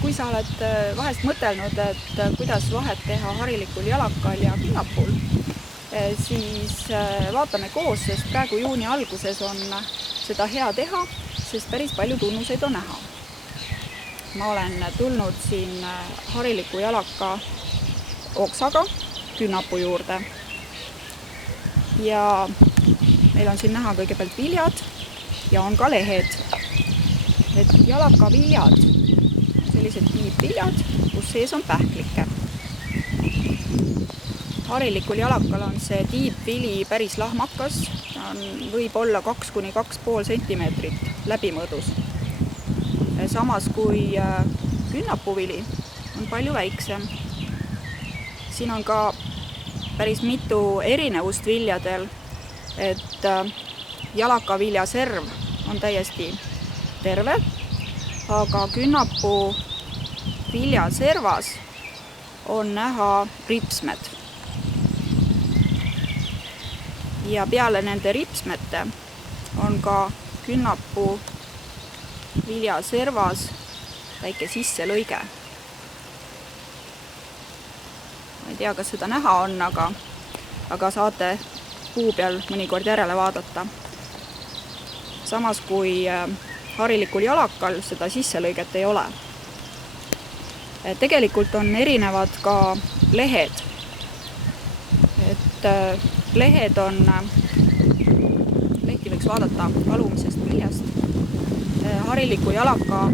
Kui sa oled vahest mõtelnud, et kuidas vahet teha harilikul jalakal ja künnapul, siis vaatame koos, sest praegu juuni alguses on seda hea teha, sest päris palju tunnuseid on näha. Ma olen tulnud siin hariliku jalaka oksaga künnapu juurde ja meil on siin näha kõigepealt viljad ja on ka lehed. Et jalaka viljad, sellised tiibviljad, kus sees on pähklike. Harilikul jalakal on see tiibvili päris lahmakas, võib olla 2–2,5 sentimeetrit läbimõõdus. Samas kui künnapuvili on palju väiksem. Siin on ka päris mitu erinevust viljadel, et jalakavilja serv on täiesti terve, aga künnapu viljaservas on näha ripsmed. Ja peale nende ripsmete on ka künnapu viljaservas väike sisselõige. Ma ei tea, kas seda näha on, aga saate puu peal mõnikord järele vaadata. Samas kui harilikul jalakal seda sisselõiget ei ole. Tegelikult on erinevad ka lehed. Et lehti võiks vaadata alumisest viljast. Hariliku jalaka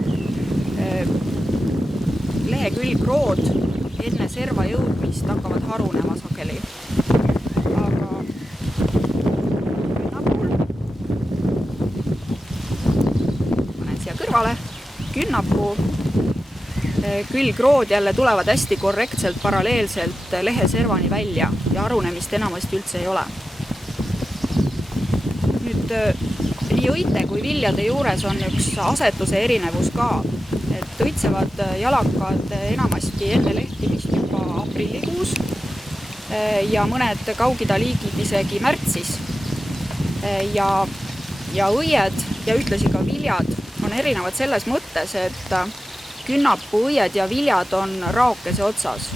lehe külgrood enne serva jõudmist hakkavad harunema sageli. Aga kõrvale. Künnapu külgrood jälle tulevad hästi korrektselt paralleelselt lehe servani välja ja harunemist enamasti üldse ei ole. Nüüd nii õite kui viljade juures on üks asetuse erinevus ka, et õitsevad jalakad enamasti enne lehtimist juba aprillikuus ja mõned Kaug-Ida liigid isegi märtsis. Ja õied ja ühtlasi ka viljad on erinevad selles mõttes, et künnapu õied ja viljad on raakese otsas.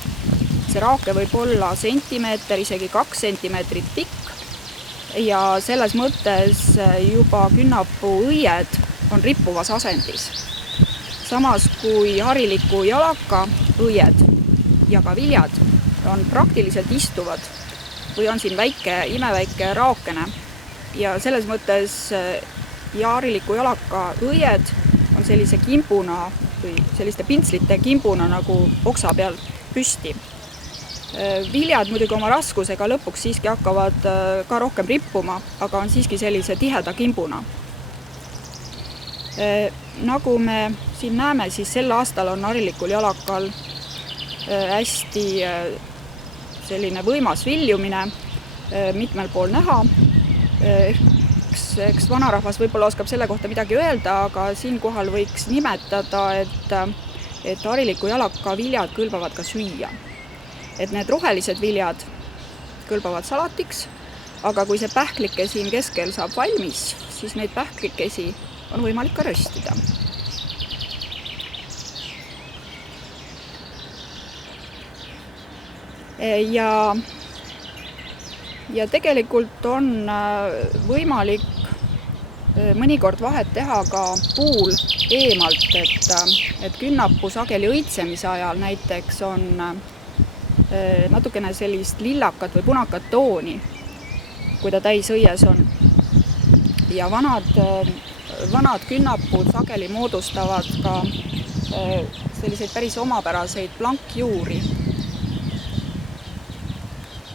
See raake võib olla sentimeeter, isegi 2 sentimeetrit pikk ja selles mõttes juba künnapu õied on rippuvas asendis. Samas kui hariliku jalaka õied ja ka viljad on praktiliselt istuvad või on siin imeväike raakene ja selles mõttes ja hariliku jalaka õied on sellise kimbuna või selliste pintslite kimbuna nagu oksa peal püsti. Viljad muidugi oma raskusega lõpuks siiski hakkavad ka rohkem rippuma, aga on siiski sellise tiheda kimbuna. Nagu me siin näeme, siis sel aastal on harilikul jalakal hästi selline võimas viljumine mitmel pool näha. Eks vanarahvas võib-olla oskab selle kohta midagi öelda, aga siinkohal võiks nimetada, et hariliku jalaka viljad kõlbavad ka süüa. Et need rohelised viljad kõlbavad salatiks, aga kui see pähklike siin keskel saab valmis, siis neid pähklikesi on võimalik ka röstida. Ja tegelikult on võimalik mõnikord vahet teha ka puul eemalt, et künnapu sageli õitsemise ajal näiteks on natukene sellist lillakat või punakat tooni, kui ta täis õies on. Ja vanad künnapud sageli moodustavad ka selliseid päris omapäraseid plankjuuri,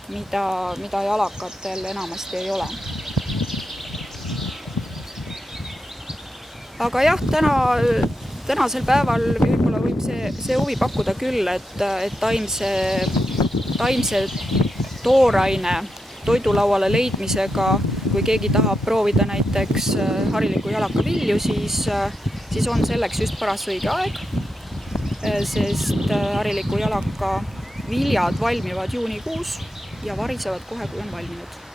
mida jalakatel enamasti ei ole. Aga jah, tänasel päeval võib-olla võib see huvi pakkuda küll, et taimse tooraine toidulauale leidmisega, kui keegi tahab proovida näiteks hariliku jalaka vilju, siis on selleks just paras õige aeg, sest hariliku jalaka viljad valmivad juunikuus ja varisevad kohe, kui on valminud.